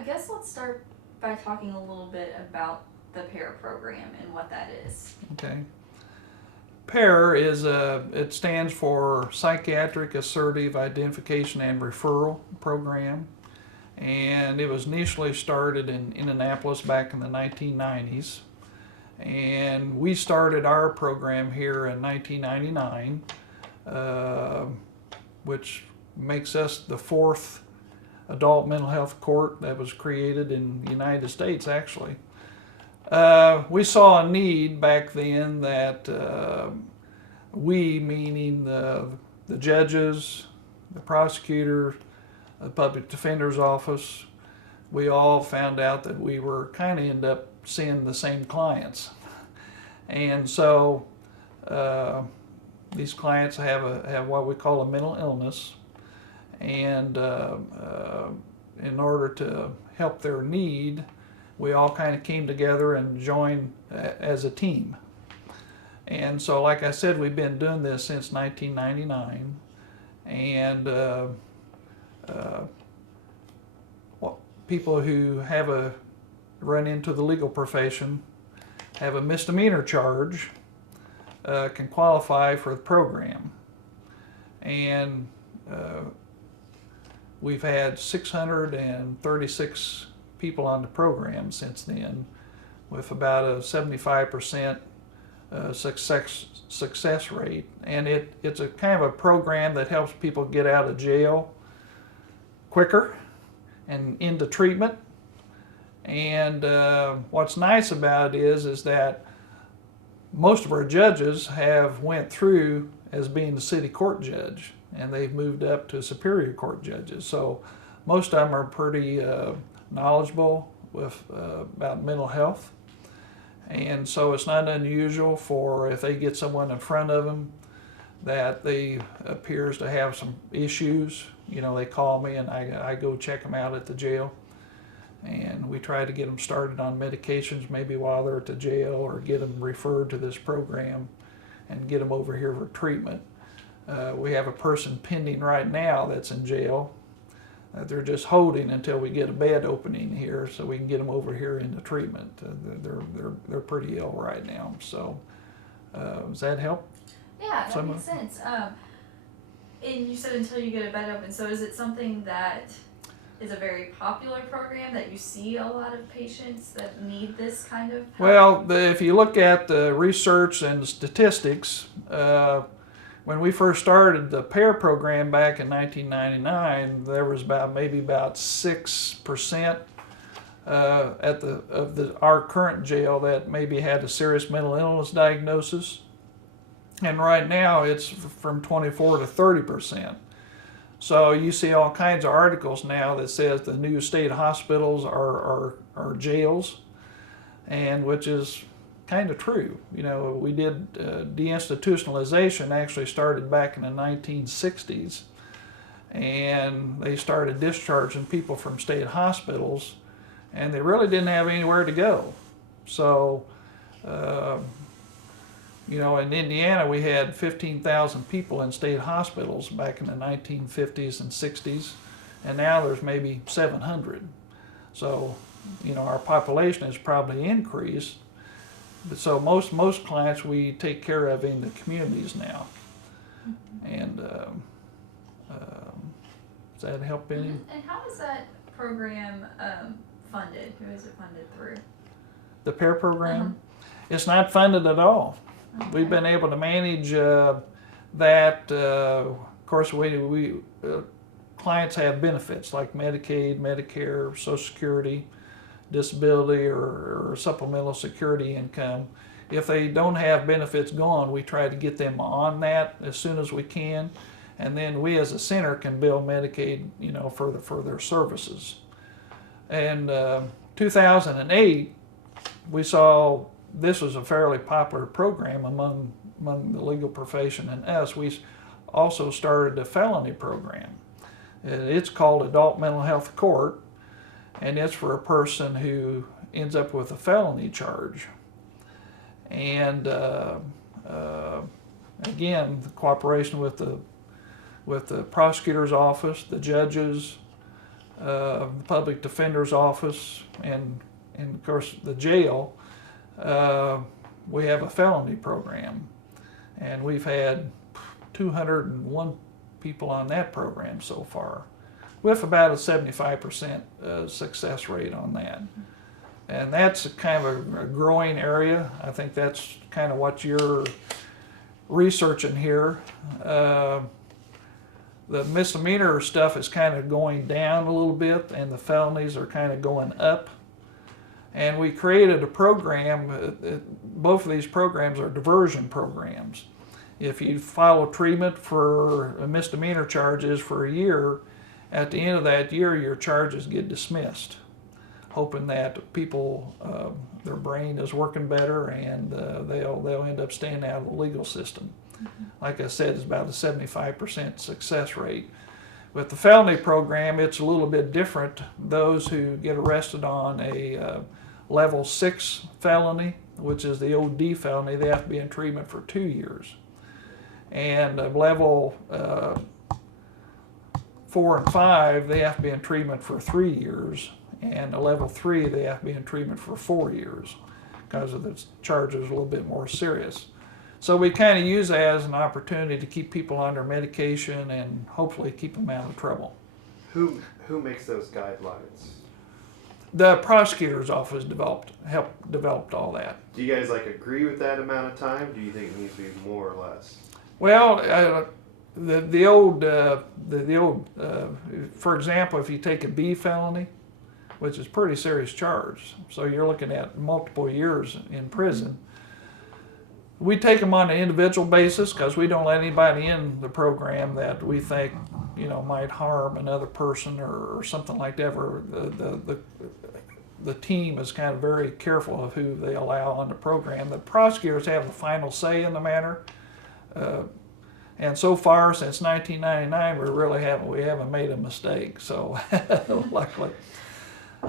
I guess let's start by talking a little bit about the PAIR program and what that is. Okay. PAIR it stands for Psychiatric Assertive Identification and Referral Program. And it was initially started in Indianapolis back in the 1990s. And we started our program here in 1999, which makes us the fourth adult mental health court that was created in the United States, actually. We saw a need back then that we, meaning the judges, the prosecutor, the public defender's office, we all found out that we were kind of end up seeing the same clients. And so these clients have what we call a mental illness, and in order to help their need, we all kind of came together and joined as a team. And so, like I said, we've been doing this since 1999, and people who have run into the legal profession have a misdemeanor charge can qualify for the program. And we've had 636 people on the program since then, with about a 75% success rate. And it's a kind of a program that helps people get out of jail quicker and into treatment. And what's nice about it is that most of our judges have went through as being the city court judge, and they've moved up to superior court judges. So most of them are pretty knowledgeable about mental health. And so it's not unusual for, if they get someone in front of them that they appears to have some issues, you know, they call me and I go check them out at the jail. And we try to get them started on medications maybe while they're at the jail, or get them referred to this program and get them over here for treatment. We have a person pending right now that's in jail that they're just holding until we get a bed opening here so we can get them over here into treatment. They're pretty ill right now. So does that help? Yeah, that makes sense. And you said until you get a bed open. So is it something that is a very popular program that you see a lot of patients that need this kind of help? Well, if you look at the research and statistics, when we first started the PAIR program back in 1999, there was maybe about 6% of our current jail that maybe had a serious mental illness diagnosis, and right now it's from 24 to 30%. So you see all kinds of articles now that says the new state hospitals are jails, and which is kind of true. You know, we did deinstitutionalization actually started back in the 1960s, and they started discharging people from state hospitals, and they really didn't have anywhere to go. So you know, in Indiana, we had 15,000 people in state hospitals back in the 1950s and 60s, and now there's maybe 700. So, you know, our population has probably increased. But so most clients we take care of in the communities now. And does that help any? And how is that program funded? Who is it funded through? The PAIR program? It's not funded at all. Okay. We've been able to manage that. Of course, we clients have benefits like Medicaid, Medicare, Social Security, disability, or supplemental security income. If they don't have benefits going, we try to get them on that as soon as we can, and then we as a center can bill Medicaid, you know, for their services. And 2008, we saw this was a fairly popular program among the legal profession and us. We also started a felony program. It's called Adult Mental Health Court, and it's for a person who ends up with a felony charge. And again, the cooperation with the prosecutor's office, the judges, the public defender's office, and of course the jail, we have a felony program, and we've had 201 people on that program so far, with about a 75% success rate on that. And that's kind of a growing area. I think that's kind of what you're researching here. The misdemeanor stuff is kind of going down a little bit, and the felonies are kind of going up. And we created a program, both of these programs are diversion programs. If you follow treatment for misdemeanor charges for a year, at the end of that year, your charges get dismissed, hoping that people, their brain is working better, and they'll end up staying out of the legal system. Like I said, it's about a 75% success rate. With the felony program, it's a little bit different. Those who get arrested on a level 6 felony, which is the OD felony, they have to be in treatment for 2 years. And level 4 and 5, they have to be in treatment for 3 years. And a level 3, they have to be in treatment for 4 years because of the charges a little bit more serious. So we kind of use that as an opportunity to keep people on their medication and hopefully keep them out of trouble. Who makes those guidelines? The prosecutor's office helped develop all that. Do you guys agree with that amount of time? Do you think it needs to be more or less? Well, the old, for example, if you take a B felony, which is a pretty serious charge, so you're looking at multiple years in prison. We take them on an individual basis because we don't let anybody in the program that we think, might harm another person or something like that. Where the team is kind of very careful of who they allow on the program. The prosecutors have the final say in the matter. And so far, since 1999, we haven't made a mistake. So luckily.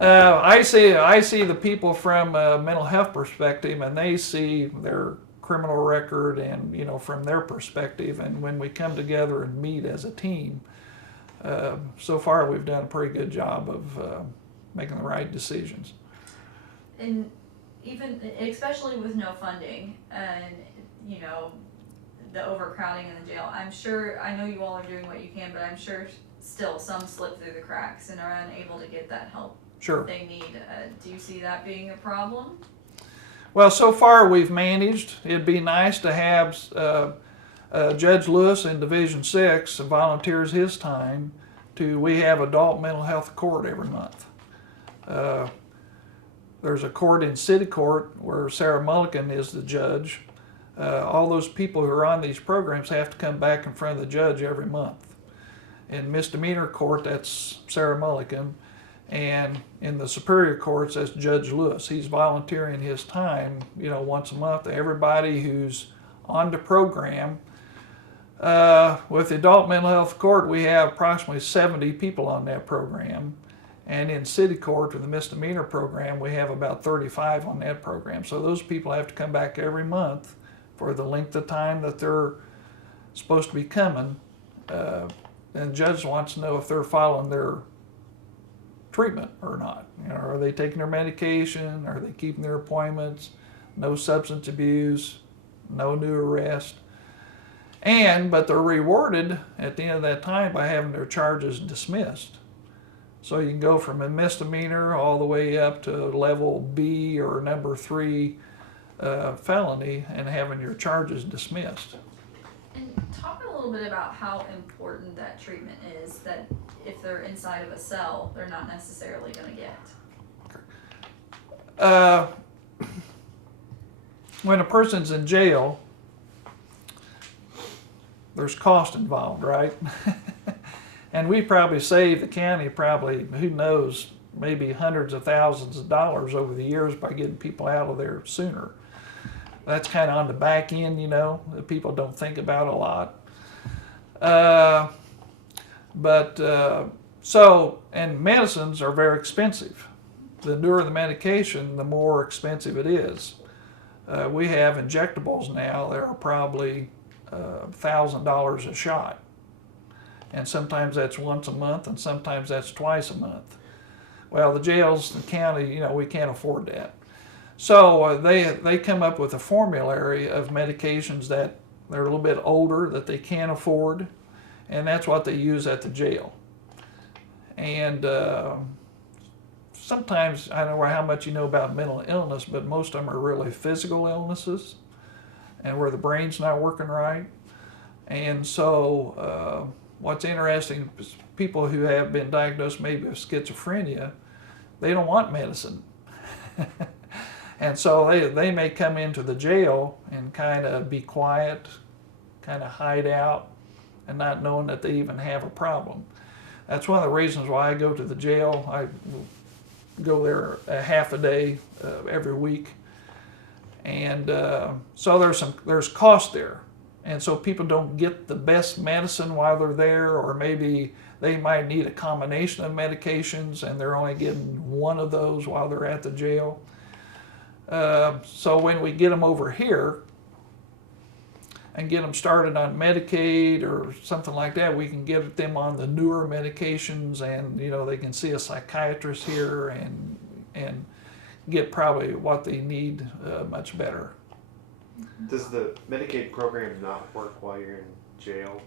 I see the people from a mental health perspective, and they see their criminal record and from their perspective, and when we come together and meet as a team, so far we've done a pretty good job of making the right decisions. And even especially with no funding and the overcrowding in the jail, I know you all are doing what you can, but I'm sure still some slip through the cracks and are unable to get that help Sure. they need. Do you see that being a problem? Well, so far we've managed. It'd be nice to have Judge Lewis in Division 6 volunteers his time we have adult mental health court every month. There's a court in City Court where Sarah Mulligan is the judge. All those people who are on these programs have to come back in front of the judge every month. In misdemeanor court, that's Sarah Mulligan. And in the superior courts, that's Judge Lewis. He's volunteering his time, once a month to everybody who's on the program. With the adult mental health court, we have approximately 70 people on that program. And in City Court, with the misdemeanor program, we have about 35 on that program. So those people have to come back every month for the length of time that they're supposed to be coming. And the judge wants to know if they're following their treatment or not. Are they taking their medication? Are they keeping their appointments? No substance abuse, no new arrest. But they're rewarded at the end of that time by having their charges dismissed. So you can go from a misdemeanor all the way up to level B or number 3 felony and having your charges dismissed. And talk a little bit about how important that treatment is, that if they're inside of a cell, they're not necessarily going to get. When a person's in jail, there's cost involved, right? And we probably saved the county who knows, maybe hundreds of thousands of dollars over the years by getting people out of there sooner. That's kind of on the back end, that people don't think about a lot. And medicines are very expensive. The newer the medication, the more expensive it is. We have injectables now that are probably $1,000 a shot. and sometimes that's once a month, and sometimes that's twice a month. Well, the jails, the county, we can't afford that. So they come up with a formulary of medications that they're a little bit older, that they can't afford, and that's what they use at the jail. And sometimes, I don't know how much you know about mental illness, but most of them are really physical illnesses and where the brain's not working right. And so what's interesting is people who have been diagnosed maybe with schizophrenia, they don't want medicine. And so they may come into the jail and kind of be quiet, kind of hide out, and not knowing that they even have a problem. That's one of the reasons why I go to the jail. I go there a half a day every week. And so there's cost there. And so people don't get the best medicine while they're there, or maybe they might need a combination of medications and they're only getting one of those while they're at the jail. So when we get them over here and get them started on Medicaid or something like that, we can get them on the newer medications, and they can see a psychiatrist here and get probably what they need much better. Does the Medicaid program not work while you're in jail?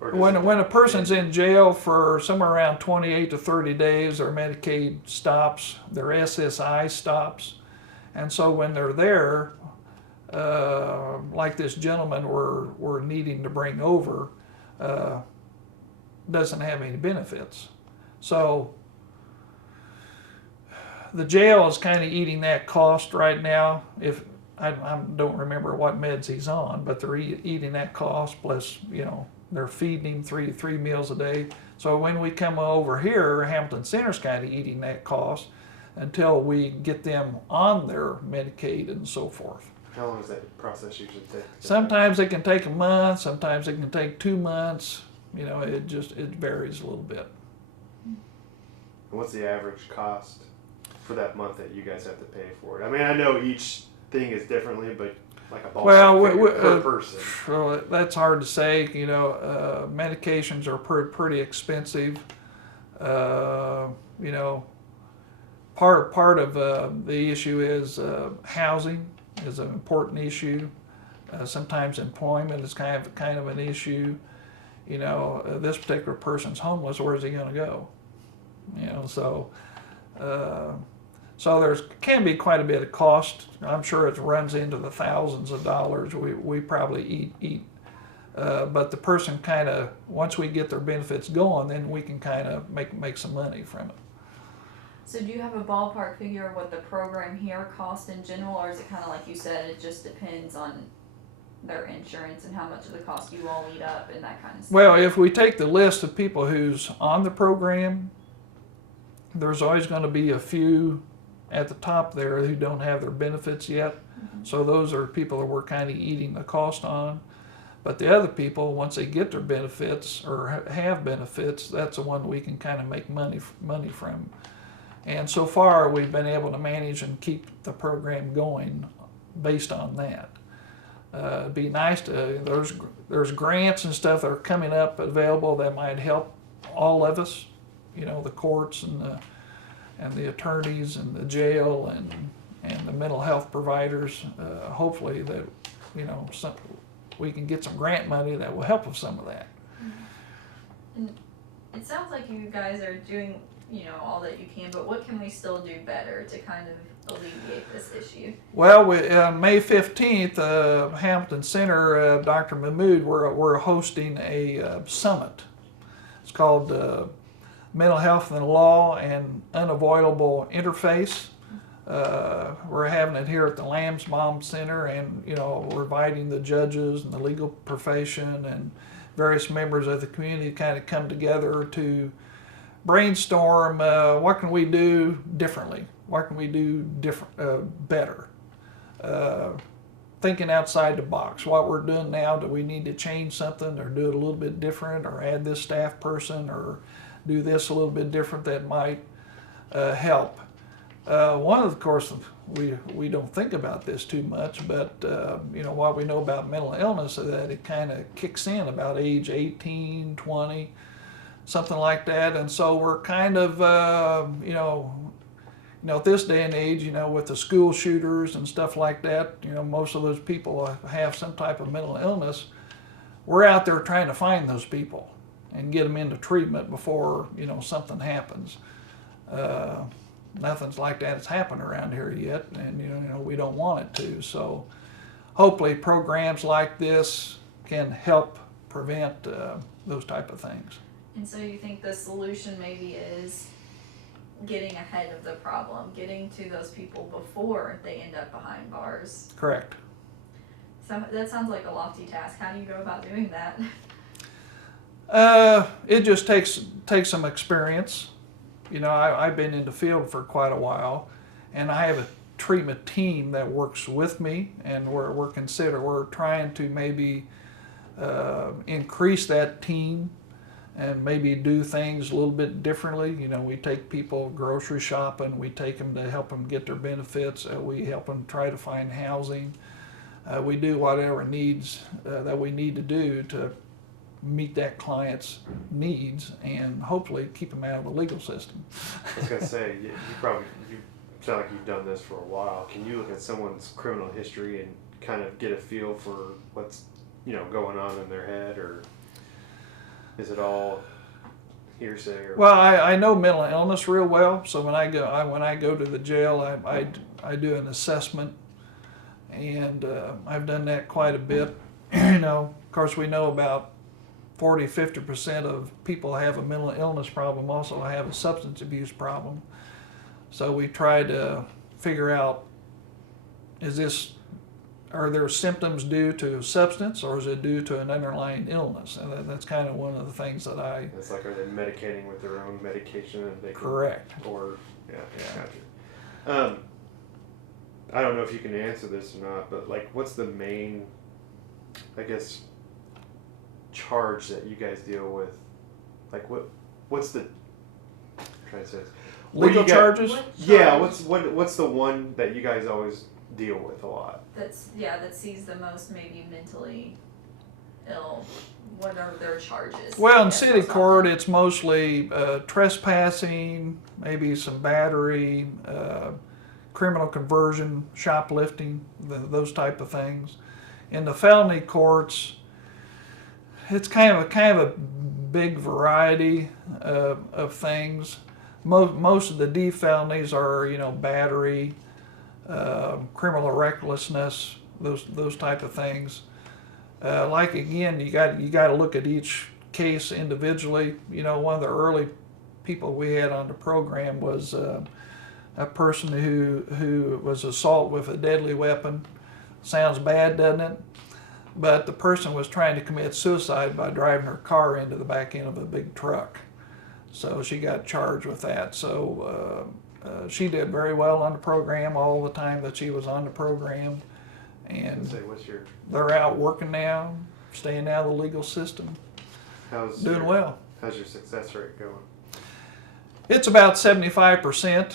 Or When a person's in jail for somewhere around 28 to 30 days, their Medicaid stops, their SSI stops. And so when they're there, like this gentleman we're needing to bring over, doesn't have any benefits. So the jail is kind of eating that cost right now. If I don't remember what meds he's on, but they're eating that cost, plus they're feeding him three meals a day. So when we come over here, Hamilton Center's kind of eating that cost until we get them on their Medicaid and so forth. How long does that process usually take? Sometimes it can take a month, sometimes it can take 2 months. It varies a little bit. And what's the average cost for that month that you guys have to pay for it? I mean, I know each thing is differently, but like a ballpark figure per person. Well, that's hard to say. Medications are pretty expensive. Part of the issue is housing is an important issue. Sometimes employment is kind of an issue. This particular person's homeless. Where's he going to go? So there can be quite a bit of cost. I'm sure it runs into the thousands of dollars. We probably eat. But the person kind of, once we get their benefits going, then we can kind of make some money from it. So do you have a ballpark figure of what the program here costs in general, or is it kind of like you said, it just depends on their insurance and how much of the cost you all eat up and that kind of stuff? Well, if we take the list of people who's on the program, there's always going to be a few at the top there who don't have their benefits yet. Mm-hmm. So those are people that we're kind of eating the cost on. But the other people, once they get their benefits or have benefits, that's the one we can kind of make money from. And so far, we've been able to manage and keep the program going based on that. It'd be nice to, there's grants and stuff that are coming up available that might help all of us, the courts and the attorneys and the jail and the mental health providers. Hopefully that, we can get some grant money that will help with some of that. And it sounds like you guys are doing all that you can, but what can we still do better to kind of alleviate this issue? Well, on May 15th, Hamilton Center, Dr. Mahmood, we're hosting a summit. It's called Mental Health and Law and Unavoidable Interface. We're having it here at the Lambsbaum Center, and we're inviting the judges and the legal profession and various members of the community to kind of come together to brainstorm what can we do differently, what can we do better, thinking outside the box. What we're doing now, do we need to change something or do it a little bit different, or add this staff person, or do this a little bit different that might help. One of course, we don't think about this too much, but what we know about mental illness is that it kind of kicks in about age 18, 20, something like that, and so we're kind of at this day and age, with the school shooters and stuff like that, most of those people have some type of mental illness. We're out there trying to find those people and get them into treatment before something happens. Nothing's like that has happened around here yet, and we don't want it to. So hopefully programs like this can help prevent those type of things. And so you think the solution maybe is getting ahead of the problem, getting to those people before they end up behind bars? Correct. So that sounds like a lofty task. How do you go about doing that? It just takes some experience. I've been in the field for quite a while, and I have a treatment team that works with me, and we're trying to maybe increase that team and maybe do things a little bit differently. We take people grocery shopping, we take them to help them get their benefits, we help them try to find housing. We do whatever needs that we need to do to meet that client's needs and hopefully keep them out of the legal system. I was gonna say, you sound like you've done this for a while. Can you look at someone's criminal history and kind of get a feel for what's going on in their head, or is it all hearsay? Or? Well, I know mental illness real well, so when I go to the jail, I do an assessment, and I've done that quite a bit. Of course, we know about 40-50% of people have a mental illness problem also have a substance abuse problem. So we try to figure out, are there symptoms due to substance, or is it due to an underlying illness? And that's kind of one of the things that It's like, are they medicating with their own medication? And they correct. Or, yeah. Gotcha. I don't know if you can answer this or not, but what's the main, charge that you guys deal with? What's the, I'm trying to say this. Legal charges? Yeah, what's the one that you guys always deal with a lot? That sees the most maybe mentally ill. What are their charges? Well, in city court, it's mostly trespassing, maybe some battery, criminal conversion, shoplifting, those type of things. In the felony courts, it's kind of a big variety of things. Most of the D felonies are battery, criminal recklessness, those type of things. Again, you got to look at each case individually. One of the early people we had on the program was a person who was assault with a deadly weapon. Sounds bad, doesn't it? But the person was trying to commit suicide by driving her car into the back end of a big truck. So she got charged with that. So she did very well on the program all the time that she was on the program. And they're out working now, staying out of the legal system, doing well. How's your success rate going? It's about 75%.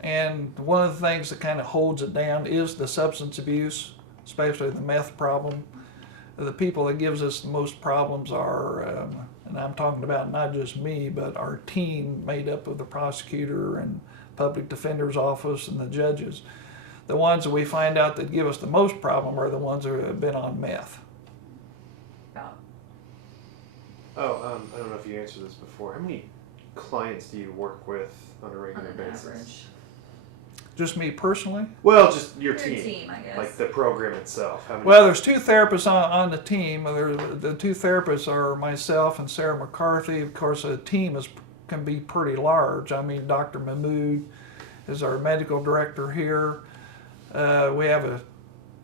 And one of the things that kind of holds it down is the substance abuse, especially the meth problem. The people that gives us the most problems are, and I'm talking about not just me, but our team made up of the prosecutor and public defender's office and the judges. The ones that we find out that give us the most problem are the ones that have been on meth. I don't know if you answered this before. How many clients do you work with on a regular basis? Average. Just me personally? Well, just your team, I guess. Like the program itself. How many? Well, there's two therapists on the team. The two therapists are myself and Sarah McCarthy. Of course, the team can be pretty large. I mean, Dr. Mahmood is our medical director here. We have a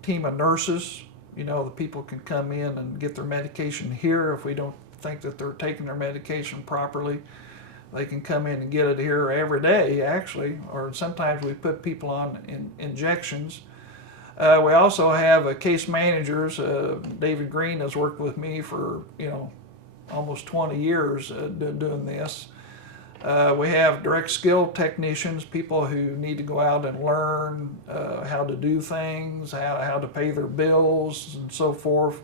team of nurses. The people can come in and get their medication here if we don't think that they're taking their medication properly. They can come in and get it here every day, actually, or sometimes we put people on injections. We also have case managers. David Green has worked with me for almost 20 years doing this. We have direct skill technicians, people who need to go out and learn how to do things, how to pay their bills and so forth.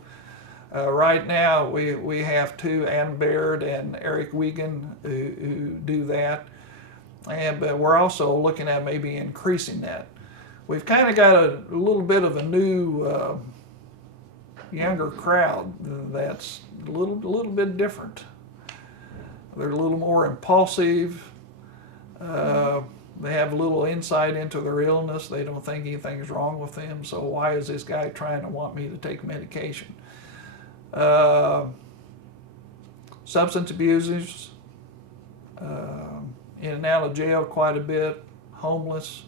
Right now we have two, Adam Baird and Eric Wiegand, who do that. But we're also looking at maybe increasing that. We've kind of got a little bit of a new younger crowd that's a little bit different. They're a little more impulsive. They have a little insight into their illness. They don't think anything's wrong with them. So why is this guy trying to want me to take medication? Substance abusers, in and out of jail quite a bit, homeless,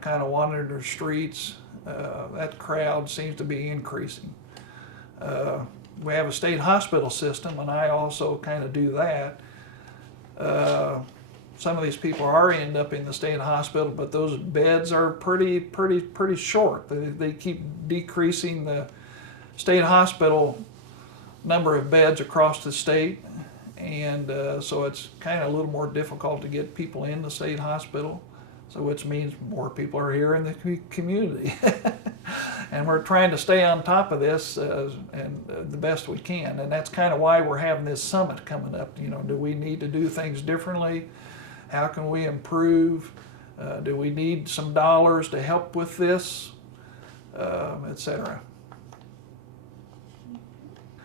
kind of wandering the streets. That crowd seems to be increasing. We have a state hospital system, and I also kind of do that. Some of these people are end up in the state hospital, but those beds are pretty short. They keep decreasing the state hospital number of beds across the state, and so it's kind of a little more difficult to get people in the state hospital, so which means more people are here in the community. And we're trying to stay on top of this and the best we can, and that's kind of why we're having this summit coming up. You know, do we need to do things differently? How can we improve? Do we need some dollars to help with this, etc.